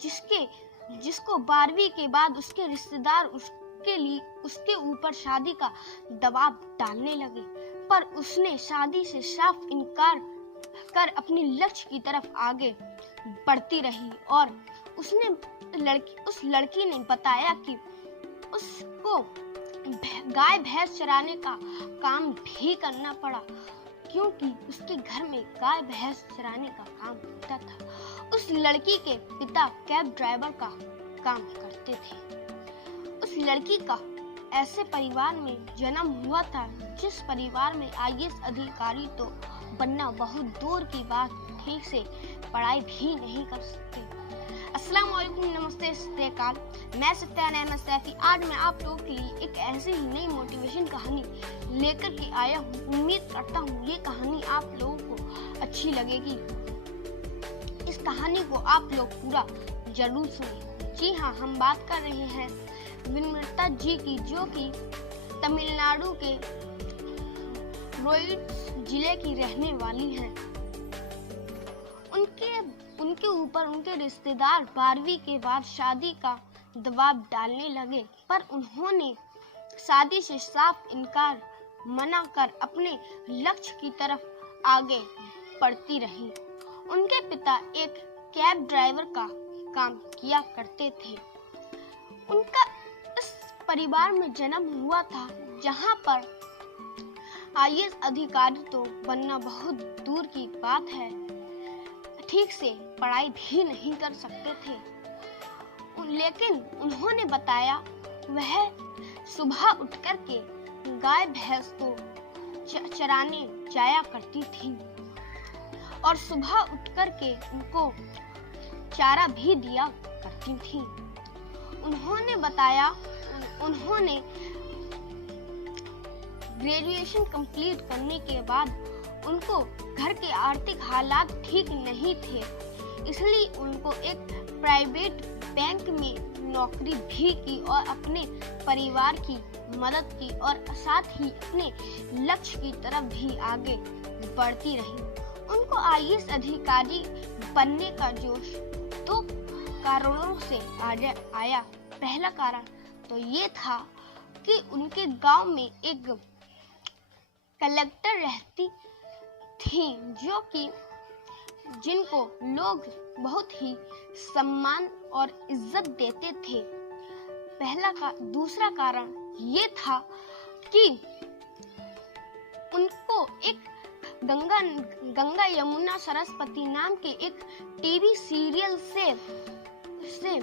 जिसको 12वीं के बाद उसके रिश्तेदार उसके ऊपर शादी का दबाव डालने लगे, पर उसने शादी से साफ इनकार कर अपने लक्ष्य की तरफ आगे बढ़ती रही। और उस लड़की ने बताया कि उसको गाय भैंस चराने का काम भी करना पड़ा, क्योंकि उसके घर में गाय भैंस चराने का काम होता था। उस लड़की के पिता कैब ड्राइवर का काम करते थे। उस लड़की का ऐसे परिवार में जन्म हुआ था जिस परिवार में आईएएस अधिकारी तो बनना बहुत दूर की बात, ठीक से पढ़ाई भी नहीं कर सकते। अस्सलाम वालेकुम, नमस्ते, सत्याकाल। मैं सत्यान अहमद सैफी आज मैं आप लोगों के लिए एक ऐसी ही नई मोटिवेशन कहानी लेकर के आया हूँ। उम्मीद करता हूँ ये कहानी आप लोगों को अच्छी लगेगी। इस कहानी को आप लोग पूरा जरूर सुनें। जी हाँ, हम बात कर रहे हैं विनम्रता जी की, जो कि तमिलनाडु के रोइड जिले की रहने वाली हैं। उनके ऊपर उनके रिश्तेदार 12वीं के बाद शादी का दबाव डालने लगे, पर उन्होंने शादी से साफ इनकार मना कर अपने लक्ष्य की तरफ आगे बढ़ती रही। उनके पिता एक कैब ड्राइवर का काम किया करते थे। उनका इस परिवार में जन्म हुआ था जहां पर आईएएस अधिकारी तो बनना बहुत दूर की बात है, ठीक से पढ़ाई भी नहीं कर सकते थे। लेकिन उन्होंने बताया वह सुबह उठकर के गाय भैंस को चराने जाया करती थी और सुबह उठकर के उनको चारा भी दिया करती थी। उन्होंने बताया उन्होंने ग्रेजुएशन कंप्लीट करने के बाद उनको घर के आर्थिक हालात ठीक नहीं थे, इसलिए उनको एक प्राइवेट बैंक में नौकरी भी की और अपने परिवार की मदद की और साथ ही अपने लक्ष्य की तरफ भी आगे बढ़ती रही। उनको आईएएस अधिकारी बनने का जोश 2 कारणों से आया। पहला कारण तो ये था कि उनके गांव में एक कलेक्टर रहती थी, जो कि जिनको लोग बहुत ही सम्मान और इज्जत देते थे। दूसरा कारण ये था कि उनको एक गंगा यमुना सरस्वती नाम के एक टीवी सीरियल से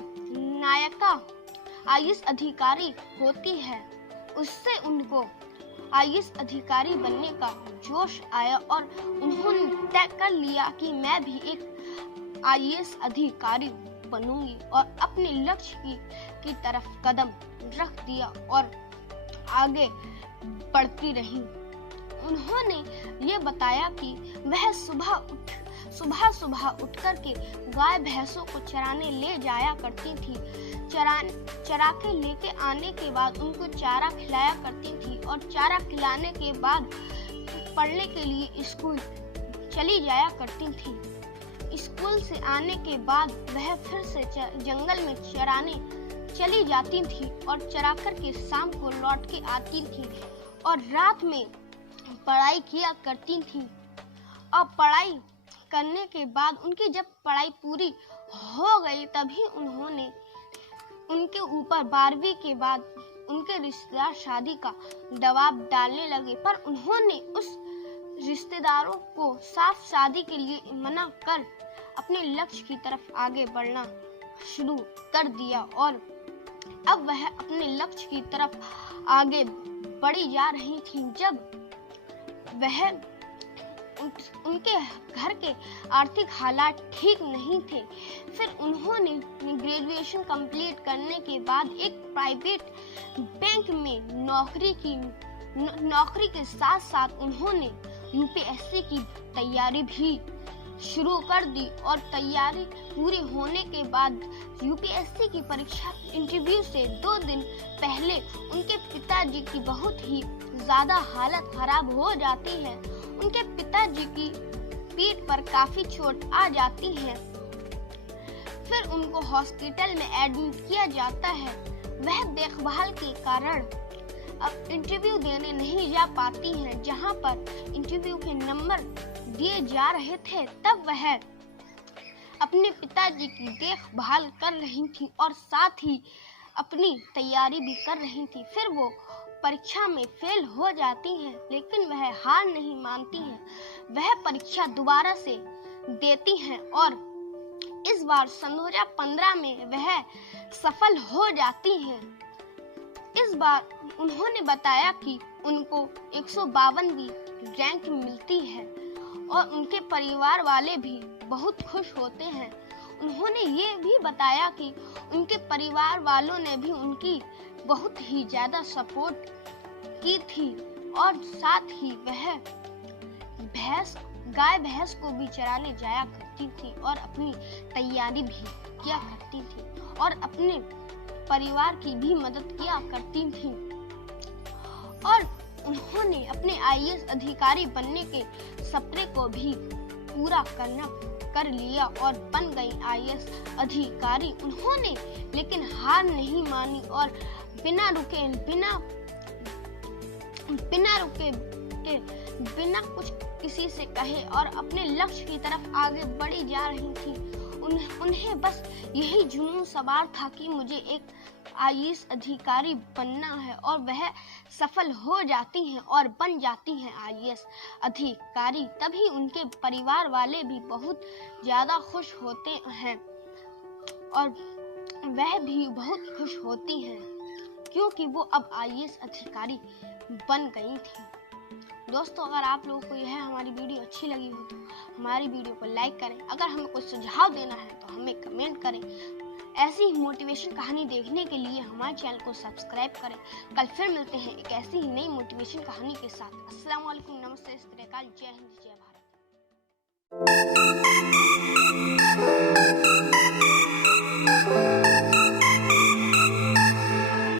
नायिका आईएएस अधिकारी होती है। उससे उनको आईएएस अधिकारी बनने का जोश आया और उन्होंने तय कर लिया कि मैं भी एक आईएएस अधिकारी बनूंगी और अपने लक्ष्य की तरफ कदम रख दिया और आगे बढ़ती रही। उन्होंने ये बताया कि वह सुबह उठ के गाय भैंसों को चराने ले जाया करती थी। चरा के लेके आने के बाद उनको चारा खिलाया करती थी और चारा खिलाने के बाद पढ़ने के लिए स्कूल चली जाया करती थी। स्कूल से आने के बाद वह फिर से जंगल में चराने चली जाती थी और चराकर के शाम को लौट के आती थी और रात में पढ़ाई किया करती थी। और पढ़ाई करने के बाद उनकी जब पढ़ाई पूरी हो गई तभी उनके ऊपर 12वीं के बाद उनके रिश्तेदार शादी का दबाव डालने लगे, पर उन्होंने उस रिश्तेदारों को साफ शादी के लिए मना कर अपने लक्ष्य की तरफ आगे बढ़ना शुरू कर दिया और अब वह अपने लक्ष्य की तरफ आगे बढ़ी जा रही थी। जब वह उनके घर के आर्थिक हालात ठीक नहीं थे, फिर उन्होंने ग्रेजुएशन कंप्लीट करने के बाद एक प्राइवेट बैंक में नौकरी के साथ साथ उन्होंने यूपीएससी की तैयारी भी शुरू कर दी और तैयारी पूरी होने के बाद यूपीएससी की परीक्षा इंटरव्यू से 2 दिन पहले उनके पिताजी की बहुत ही ज्यादा हालत खराब हो जाती है। उनके पिताजी की पीठ पर काफी चोट आ जाती है। फिर उनको हॉस्पिटल में एडमिट किया जाता है। वह देखभाल के कारण अब इंटरव्यू देने नहीं जा पाती हैं। जहां पर इंटरव्यू के नंबर दिए जा रहे थे, तब वह अपने पिताजी की देखभाल कर रही थी और साथ ही अपनी तैयारी भी कर रही थी। फिर वो परीक्षा में फेल हो जाती हैं, लेकिन वह हार नहीं मानती हैं। वह परीक्षा दोबारा से देती हैं और इस बार सन 2015 में वह सफल हो जाती हैं। इस बार उन्होंने बताया कि उनको 152वीं रैंक मिलती है और उनके परिवार वाले भी बहुत खुश होते हैं। उन्होंने ये भी बताया कि उनके परिवार वालों ने भी उनकी बहुत ही ज्यादा सपोर्ट की थी और साथ ही वह गाय भैंस को भी चराने जाया करती थी और अपनी तैयारी भी किया करती थी और अपने परिवार की भी मदद किया करती थी। और उन्होंने अपने आईएएस अधिकारी बनने के सपने को भी पूरा कर लिया और बन गई आईएएस अधिकारी। उन्होंने लेकिन हार नहीं मानी और बिना कुछ किसी से कहे और अपने लक्ष्य की तरफ आगे बढ़ी जा रही थी। उन्हें बस यही जुनून सवार था कि मुझे एक आईएएस अधिकारी बनना है और वह सफल हो जाती हैं और बन जाती हैं आईएएस अधिकारी। तभी उनके परिवार वाले भी बहुत ज्यादा खुश होते हैं और वह भी बहुत खुश होती हैं क्योंकि वो अब आईएएस अधिकारी बन गई थी। दोस्तों, अगर आप लोगों को यह हमारी वीडियो अच्छी लगी हो तो हमारी वीडियो को लाइक करें। अगर हमें कोई सुझाव देना है तो हमें कमेंट करें। ऐसी ही मोटिवेशन कहानी देखने के लिए हमारे चैनल को सब्सक्राइब करें। कल फिर मिलते हैं एक ऐसी ही नई मोटिवेशन कहानी के साथ। अस्सलाम वालेकुम, नमस्ते, जय हिंद, जय भारत।